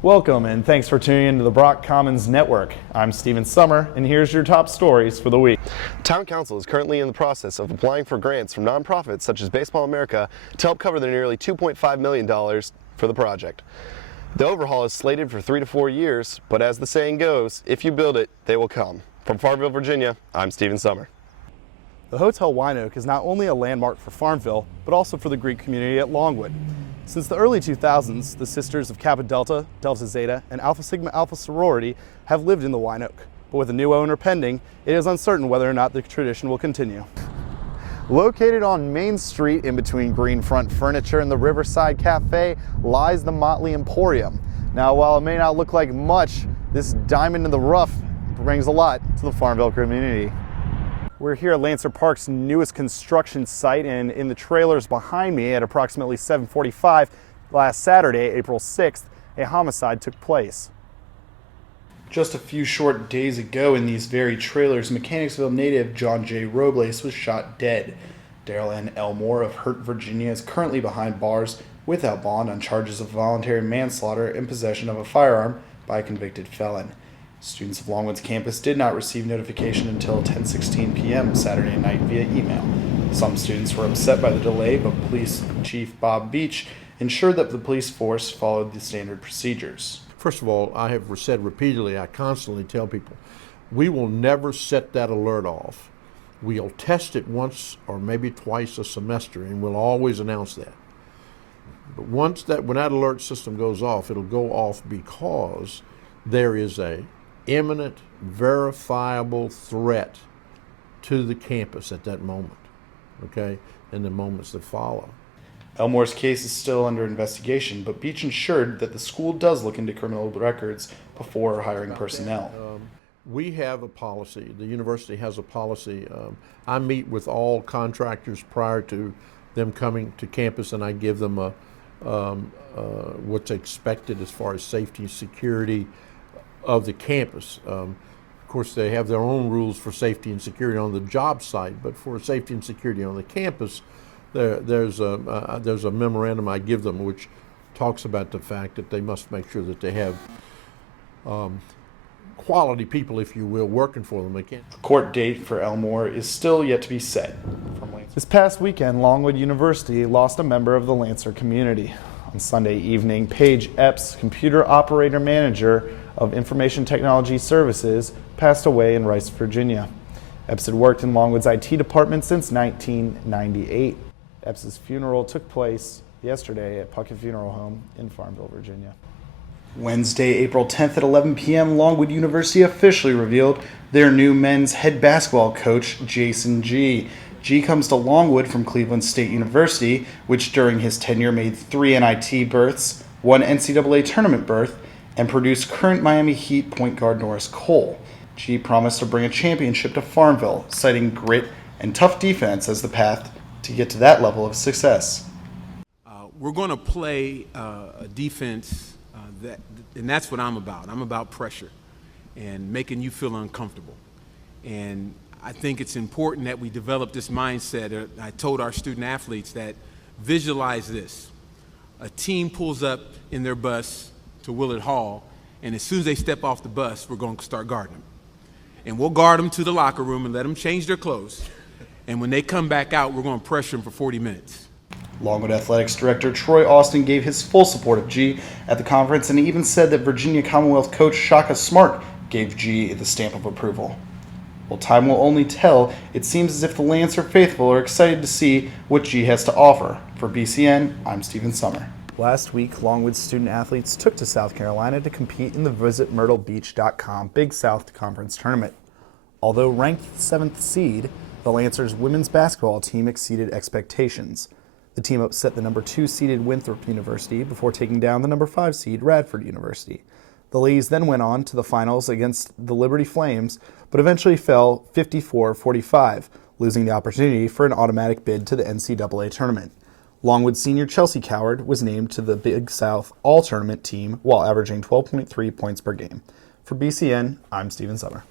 Welcome and thanks for tuning into the Brock Commons Network. I'm Stephen Sommer, and here's your top stories for the week. Town Council is currently in the process of applying for grants from nonprofits such as Baseball America to help cover the nearly $2.5 million for the project. The overhaul is slated for 3 to 4 years, but as the saying goes, if you build it, they will come. From Farmville, Virginia, I'm Stephen Sommer. The Hotel Winoak is not only a landmark for Farmville, but also for the Greek community at Longwood. Since the early 2000s, the Sisters of Kappa Delta, Delta Zeta, and Alpha Sigma Alpha sorority have lived in the Winoak. But with a new owner pending, it is uncertain whether or not the tradition will continue. Located on Main Street in between Greenfront Furniture and the Riverside Cafe lies the Motley Emporium. Now, while it may not look like much, this diamond in the rough brings a lot to the Farmville community. We're here at Lancer Park's newest construction site, and in the trailers behind me at approximately 7:45 last Saturday, April 6th, a homicide took place. Just a few short days ago in these very trailers, Mechanicsville native John J. Robles was shot dead. Daryl N. Elmore of Hurt, Virginia is currently behind bars without bond on charges of voluntary manslaughter and possession of a firearm by a convicted felon. Students of Longwood's campus did not receive notification until 10:16 p.m. Saturday night via email. Some students were upset by the delay, but Police Chief Bob Beach ensured that the police force followed the standard procedures. First of all, I have said repeatedly, I constantly tell people, we will never set that alert off. We'll test it once or maybe twice a semester, and we'll always announce that. But when that alert system goes off, it'll go off because there is a imminent, verifiable threat to the campus at that moment, okay, and the moments that follow. Elmore's case is still under investigation, but Beach ensured that the school does look into criminal records before hiring personnel. We have a policy, the university has a policy. I meet with all contractors prior to them coming to campus, and I give them what's expected as far as safety and security of the campus. Of course, they have their own rules for safety and security on the job site, but for safety and security on the campus, there's a memorandum I give them which talks about the fact that they must make sure that they have quality people, if you will, working for them. A court date for Elmore is still yet to be set. This past weekend, Longwood University lost a member of the Lancer community. On Sunday evening, Paige Epps, computer operator manager of Information Technology Services, passed away in Rice, Virginia. Epps had worked in Longwood's IT department since 1998. Epps' funeral took place yesterday at Puckett Funeral Home in Farmville, Virginia. Wednesday, April 10th at 11 p.m., Longwood University officially revealed their new men's head basketball coach, Jason G. G comes to Longwood from Cleveland State University, which during his tenure made 3 NIT berths, 1 NCAA tournament berth, and produced current Miami Heat point guard Norris Cole. G promised to bring a championship to Farmville, citing grit and tough defense as the path to get to that level of success. We're going to play a defense, and that's what I'm about. I'm about pressure and making you feel uncomfortable. And I think it's important that we develop this mindset. I told our student athletes that visualize this. A team pulls up in their bus to Willard Hall, and as soon as they step off the bus, we're going to start guarding them. And we'll guard them to the locker room and let them change their clothes. And when they come back out, we're going to pressure them for 40 minutes. Longwood Athletics Director Troy Austin gave his full support of G at the conference, and he even said that Virginia Commonwealth coach Shaka Smart gave G the stamp of approval. Well, time will only tell. It seems as if the Lancer faithful are excited to see what G has to offer. For BCN, I'm Stephen Sommer. Last week, Longwood student athletes took to South Carolina to compete in the VisitMyrtleBeach.com Big South Conference Tournament. Although ranked 7th seed, the Lancers women's basketball team exceeded expectations. The team upset the number 2 seeded Winthrop University before taking down the number 5 seed Radford University. The ladies then went on to the finals against the Liberty Flames, but eventually fell 54-45, losing the opportunity for an automatic bid to the NCAA tournament. Longwood senior Chelsea Coward was named to the Big South All-Tournament team while averaging 12.3 points per game. For BCN, I'm Stephen Sommer.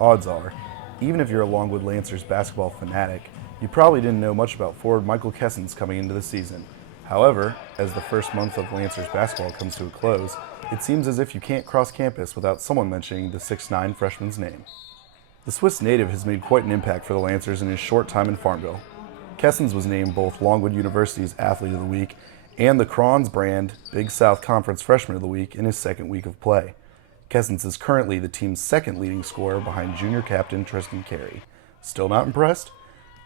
Odds are, even if you're a Longwood Lancers basketball fanatic, you probably didn't know much about forward Michael Kessens coming into the season. However, as the first month of Lancers basketball comes to a close, it seems as if you can't cross campus without someone mentioning the 6'9" freshman's name. The Swiss native has made quite an impact for the Lancers in his short time in Farmville. Kessens was named both Longwood University's Athlete of the Week and the Crons brand Big South Conference Freshman of the Week in his second week of play. Kessens is currently the team's second leading scorer behind junior captain Tristan Carey. Still not impressed?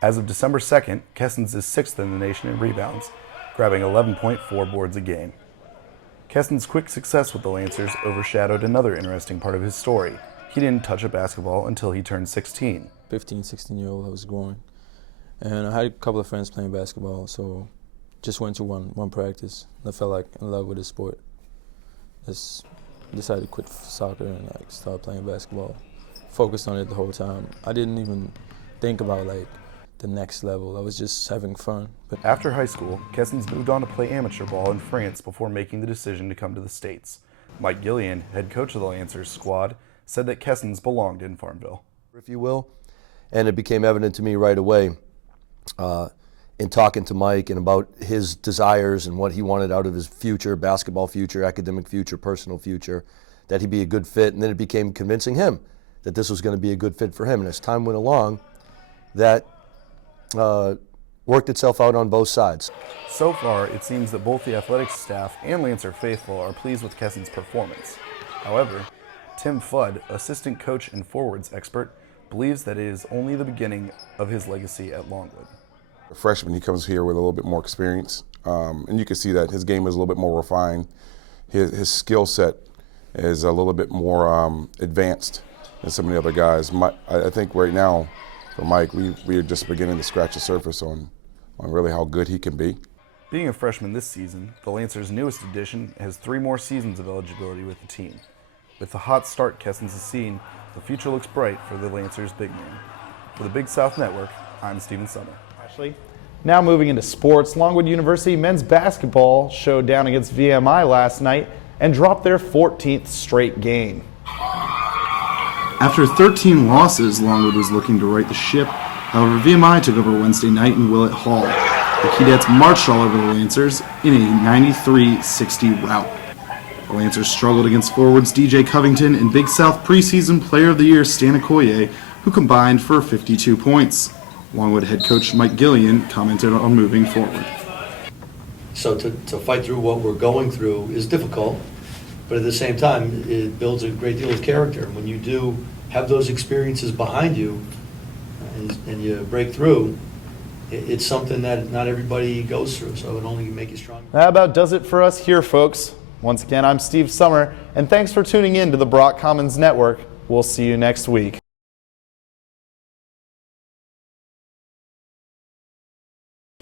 As of December 2nd, Kessens is 6th in the nation in rebounds, grabbing 11.4 boards a game. Kessens' quick success with the Lancers overshadowed another interesting part of his story. He didn't touch a basketball until he turned 16. 15, 16-year-old, I was growing. And I had a couple of friends playing basketball, so just went to one practice. I felt like in love with the sport. Just decided to quit soccer and start playing basketball. Focused on it the whole time. I didn't even think about the next level. I was just having fun. But after high school, Kessens moved on to play amateur ball in France before making the decision to come to the States. Mike Gillian, head coach of the Lancers squad, said that Kessens belonged in Farmville. If you will, and it became evident to me right away in talking to Mike and about his desires and what he wanted out of his future, basketball future, academic future, personal future, that he'd be a good fit. And then it became convincing him that this was going to be a good fit for him. And as time went along, that worked itself out on both sides. So far, it seems that both the athletics staff and Lancer faithful are pleased with Kessens' performance. However, Tim Fudd, assistant coach and forwards expert, believes that it is only the beginning of his legacy at Longwood. A freshman, he comes here with a little bit more experience, and you can see that his game is a little bit more refined. His skill set is a little bit more advanced than some of the other guys. I think right now, for Mike, we are just beginning to scratch the surface on really how good he can be. Being a freshman this season, the Lancers' newest addition has 3 more seasons of eligibility with the team. With the hot start Kessens has seen, the future looks bright for the Lancers' big man. For the Big South Network, I'm Stephen Sommer. Ashley. Now moving into sports, Longwood University men's basketball showed down against VMI last night and dropped their 14th straight game. After 13 losses, Longwood was looking to right the ship. However, VMI took over Wednesday night in Willett Hall. The Keydets marched all over the Lancers in a 93-60 rout. The Lancers struggled against forwards DJ Covington and Big South preseason player of the year Stan Okoye, who combined for 52 points. Longwood head coach Mike Gillian commented on moving forward. So to fight through what we're going through is difficult, but at the same time, it builds a great deal of character. When you do have those experiences behind you and you break through, it's something that not everybody goes through, so it only makes you stronger. That about does it for us here, folks. Once again, I'm Steve Sommer, and thanks for tuning in to the Brock Commons Network. We'll see you next week.